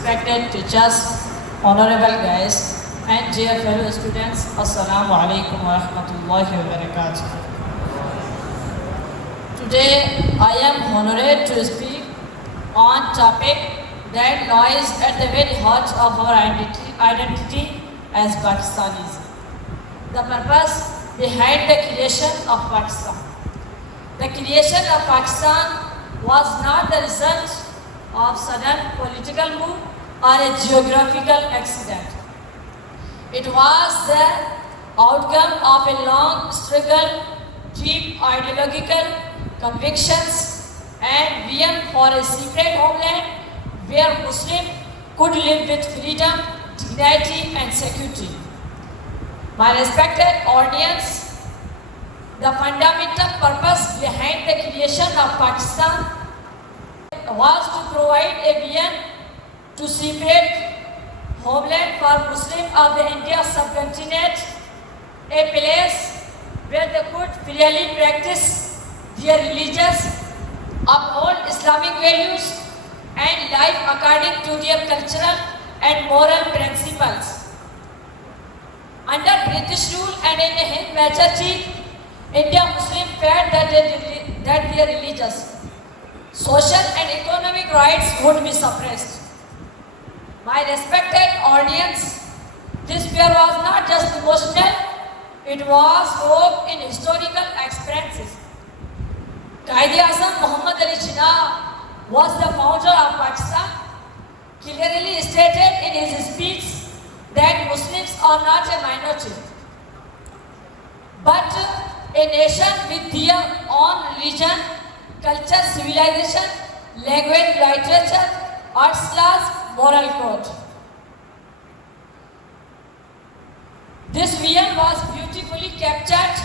respected teachers, honorable guests, and dear fellow students, Assalamu alaikum wa rahmatullahi wa barakatuh. Today, I am honored to speak on topic that lies at the very heart of our identity as Pakistanis. The purpose behind the creation of Pakistan. The creation of Pakistan was not the result of sudden political move or a geographical accident. It was the outcome of a long struggle, deep ideological convictions, and vision for a secret homeland where Muslims could live with freedom, dignity, and security. My respected audience, the fundamental purpose behind the creation of Pakistan was to provide a vision to separate homeland for Muslims of the Indian subcontinent, a place where they could freely practice their religions, uphold Islamic values, and live according to their cultural and moral principles. Under British rule and in a Hind majority, Indian Muslims felt that their religious, social and economic rights would be suppressed. My respected audience, this fear was not just emotional, it was rooted in historical experiences. Quaid-e-Azam Muhammad Ali Jinnah was the founder of Pakistan, clearly stated in his speech that Muslims are not a minority, but a nation with their own religion, culture, civilization, language, literature, arts, laws, moral code. This vision was beautifully captured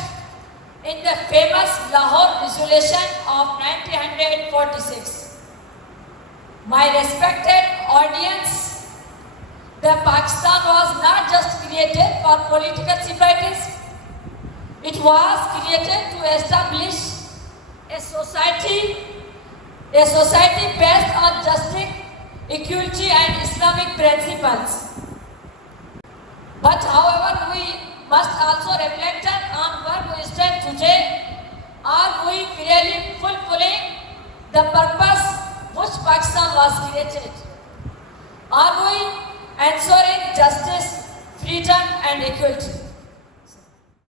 in the famous Lahore Resolution of 1946. My respected audience, the Pakistan was not just created for political separatism, it was created to establish a society based on justice, equality and Islamic principles. But however, we must also reflect on where we stand today. Are we really fulfilling the purpose which Pakistan was created? Are we ensuring justice, freedom and equality?